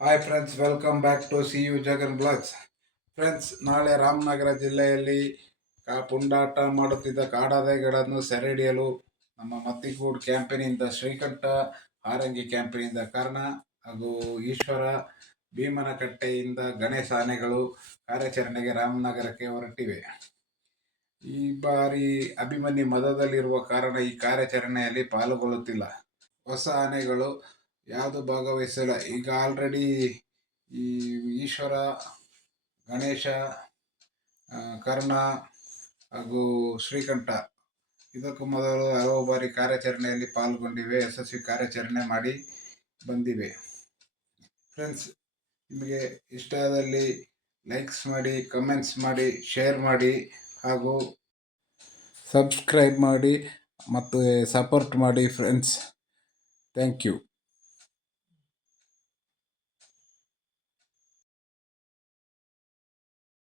Hi friends welcome back to C U Jagan blogs friends ನಾಳೆ ರಾಮನಗರ ಜಿಲ್ಲೆಯಲ್ಲಿ ಕಾ ಪುಂಡಾಟ ಮಾಡುತ್ತಿದ್ದ ಕಾಡದೆಗಳನ್ನು ಸೆರೆ ಹಿಡಿಯಲು ನಮ್ಮ ಮತ್ತಿಗೂಡ್ ಕ್ಯಾಂಪಿನಿಂದ ಶ್ರೀಕಂಠ ಹಾರಂಗಿ ಕ್ಯಾಂಪಿನಿಂದ ಕರ್ಣ ಹಾಗೂ ಈಶ್ವರ ಭೀಮನಕಟ್ಟೆಯಿಂದ ಗಣೇಶ ಆನೆಗಳು ಕಾರ್ಯಾಚರಣೆಗೆ ರಾಮನಗರಕ್ಕೆ ಹೊರಟಿವೆ. ಈ ಬಾರಿ ಅಭಿಮನ್ಯು ಮದದಲ್ಲಿರುವ ಕಾರಣ ಈ ಕಾರ್ಯಾಚರಣೆಯಲ್ಲಿ ಪಾಲ್ಗೊಳ್ಳುತ್ತಿಲ್ಲ. ಹೊಸ ಆನೆಗಳು ಯಾವುದು ಭಾಗವಹಿಸಲ್ಲ. ಈಗ ಆಲ್ರೆಡಿ ಈ ಈಶ್ವರ, ಗಣೇಶ ಕರ್ಣ ಹಾಗೂ ಶ್ರೀಕಂಠ ಇದಕ್ಕೂ ಮೊದಲು ಹಲವು ಬಾರಿ ಕಾರ್ಯಾಚರಣೆಯಲ್ಲಿ ಪಾಲ್ಗೊಂಡಿವೆ, ಯಶಸ್ವಿ ಕಾರ್ಯಾಚರಣೆ ಮಾಡಿ ಬಂದಿವೆ. ಫ್ರೆಂಡ್ಸ್ ನಿಮಗೆ ಇಷ್ಟ ಆದಲ್ಲಿ ಲೈಕ್ಸ್ ಮಾಡಿ ಕಮೆಂಟ್ಸ್ ಮಾಡಿ ಶೇರ್ ಮಾಡಿ ಹಾಗೂ ಸಬ್ಸ್ಕ್ರೈಬ್ ಮಾಡಿ ಮತ್ತು ಸಪೋರ್ಟ್ ಮಾಡಿ ಫ್ರೆಂಡ್ಸ್ ಥ್ಯಾಂಕ್ ಯು